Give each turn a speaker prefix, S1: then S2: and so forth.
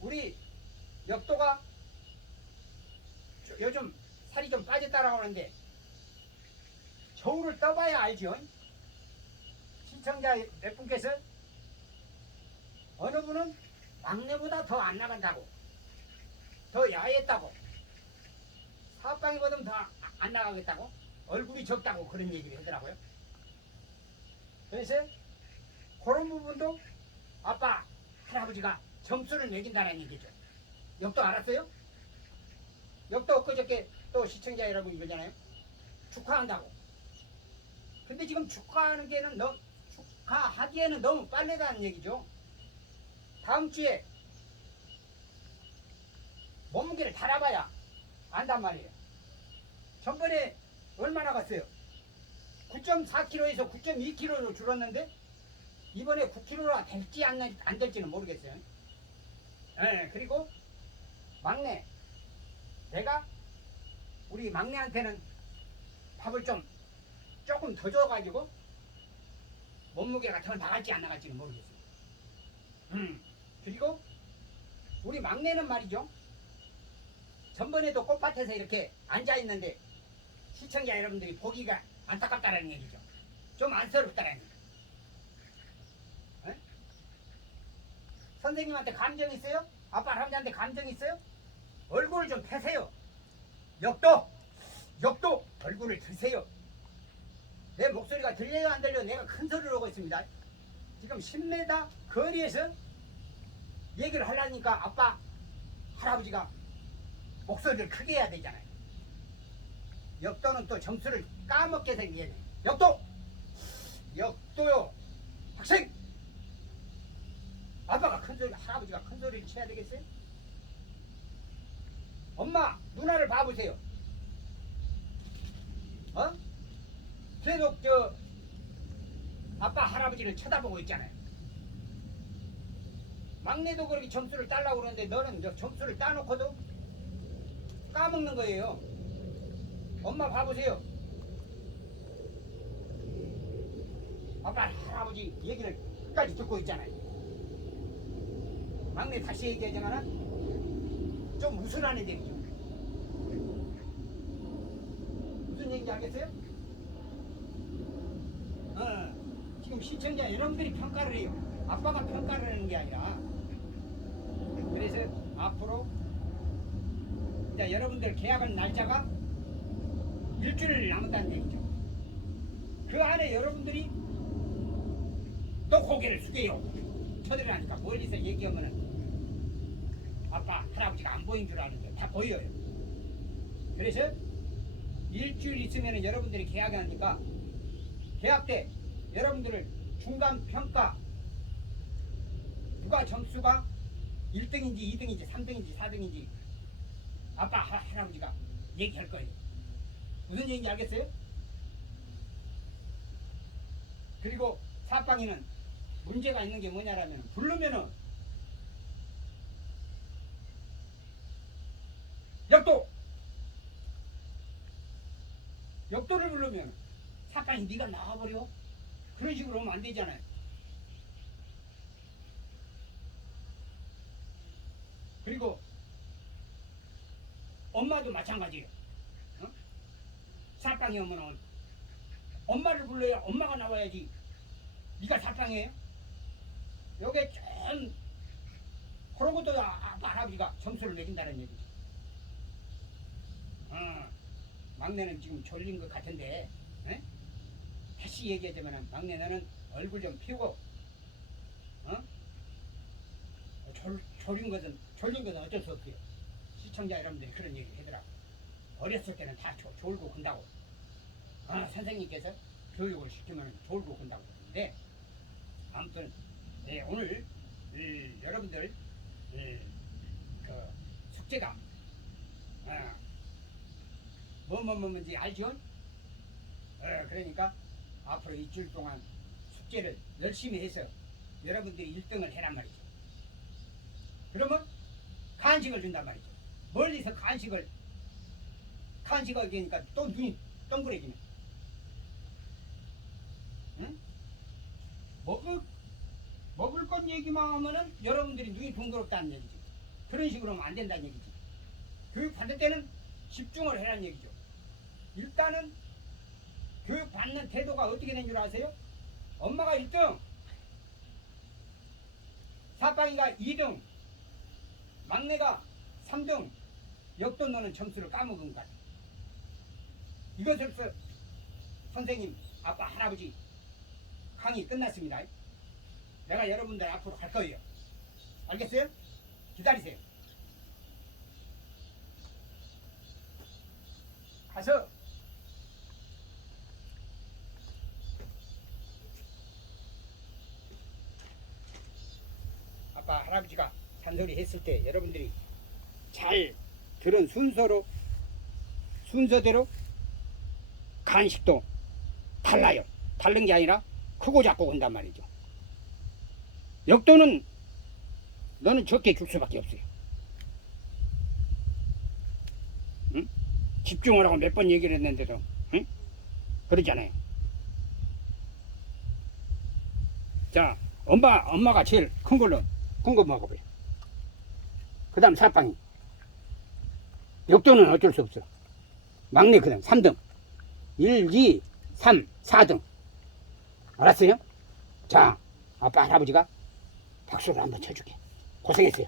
S1: 우리 역도가 저- 요즘 살이 좀 빠졌다라고 하는데 저울을 떠봐야 알죠. 시청자 몇 분께서 어느 분은 막내보다 더 안 나간다고 더 야했다고 사업방이보다 더안 나가겠다고 얼굴이 적다고 그런 얘기를 하더라고요. 그래서 그런 부분도 아빠 할아버지가 점수를 매긴다는 얘기죠. 역도 알았어요? 역도 엊그저께 또 시청자 여러분 이러잖아요. 축하한다고. 근데 지금 축하하는 게는 너 축하하기에는 너무 빨리다는 얘기죠. 다음 주에 몸무게를 달아봐야 안단 말이에요. 전번에 얼마나 갔어요? 9.4kg에서 9.2kg로 줄었는데 이번에 9kg가 될지 안 될지는 모르겠어요. 예, 그리고 막내 내가 우리 막내한테는 밥을 좀 조금 더 줘가지고 몸무게가 더 나갈지 안 나갈지는 모르겠어요. 음, 그리고 우리 막내는 말이죠. 전번에도 꽃밭에서 이렇게 앉아 있는데 시청자 여러분들이 보기가 안타깝다라는 얘기죠. 좀 안쓰럽다라는 얘기. 에? 선생님한테 감정 있어요? 아빠 할아버지한테 감정 있어요? 얼굴을 좀 펴세요. 역도, 역도 얼굴을 드세요. 내 목소리가 들려요 안 들려요? 내가 큰 소리를 하고 있습니다. 지금 10m 거리에서 얘기를 하려니까 아빠 할아버지가 목소리를 크게 해야 되잖아요. 역도는 또 점수를 까먹게 생기네. 역도! 역도요! 학생! 아빠가 큰 소리, 할아버지가 큰 소리를 쳐야 되겠어요? 엄마, 누나를 봐보세요. 어? 계속 저 아빠 할아버지를 쳐다보고 있잖아요. 막내도 그렇게 점수를 따려고 그러는데 너는 저 점수를 따놓고도 까먹는 거예요. 엄마 봐보세요. 아빠 할아버지 얘기를 끝까지 듣고 있잖아요. 막내 다시 얘기하지만은 좀 우스란해 되죠. 무슨 얘기인지 알겠어요? 어, 지금 시청자 여러분들이 평가를 해요. 아빠가 평가를 하는 게 아니라. 그래서 앞으로 이제 여러분들 계약할 날짜가 일주일 남았다는 얘기죠. 그 안에 여러분들이 또 고개를 숙여요. 쳐들어가니까 멀리서 얘기하면은 아빠, 할아버지가 안 보인 줄 아는데 다 보여요. 그래서 일주일 있으면은 여러분들이 계약하니까 계약 때 여러분들을 중간 평가 누가 점수가 1등인지 2등인지 3등인지 4등인지 아빠 하- 할아버지가 얘기할 거예요. 무슨 얘기인지 알겠어요? 그리고 사방에는 문제가 있는 게 뭐냐라면 부르면은 역도 역도를 부르면 사방이 네가 나와버려 그런 식으로 하면 안 되잖아요. 그리고 엄마도 마찬가지예요. 어? 사방에 오면은 엄마를 불러야 엄마가 나와야지. 네가 사방이에요? 요게 좀 그런 것도 아- 할아버지가 점수를 매긴다는 얘기지. 어, 막내는 지금 졸린 것 같은데 에? 다시 얘기하자면 막내는 얼굴 좀 피우고 어? 졸, 졸린 것은 졸린 것은 어쩔 수 없어요. 시청자 여러분들이 그런 얘기 하더라고. 어렸을 때는 다 조, 졸고 간다고. 아, 선생님께서 교육을 시키면 졸고 간다고 그러는데 아무튼 네, 오늘 이, 여러분들 이, 그 숙제가 아, 뭐뭐뭐인지 알죠? 어, 그러니까 앞으로 일주일 동안 숙제를 열심히 해서 여러분들이 1등을 해란 말이죠. 그러면 간식을 준단 말이죠. 멀리서 간식을 간식을 주니까 또 눈이 동그래지네. 응? 먹을 먹을 것 얘기만 하면은 여러분들이 눈이 동그랗다는 얘기지. 그런 식으로 하면 안 된다는 얘기지. 교육 받을 때는 집중을 해라는 얘기죠. 일단은 교육 받는 태도가 어떻게 된 줄 아세요? 엄마가 1등, 사빵이가 2등, 막내가 3등, 역돈 너는 점수를 까먹은 것 같아. 이것으로서 선생님, 아빠, 할아버지 강의 끝났습니다. 내가 여러분들 앞으로 갈 거예요. 알겠어요? 기다리세요. 가서 아빠 할아버지가 잔소리 했을 때 여러분들이 잘 들은 순서로 순서대로 간식도 달라요. 다른 게 아니라 크고 작고 온단 말이죠. 역도는 너는 적게 줄 수밖에 없어요. 응? 집중하라고 몇 번 얘기를 했는데도 응? 그러잖아요. 자, 엄마 엄마가 제일 큰 걸로 큰 거 먹어봐요. 그 다음 사빵이. 역도는 어쩔 수 없어. 막내 그 다음 3등. 1, 2, 3, 4등. 알았어요? 자, 아빠 할아버지가 박수를 한번 쳐줄게. 고생했어요.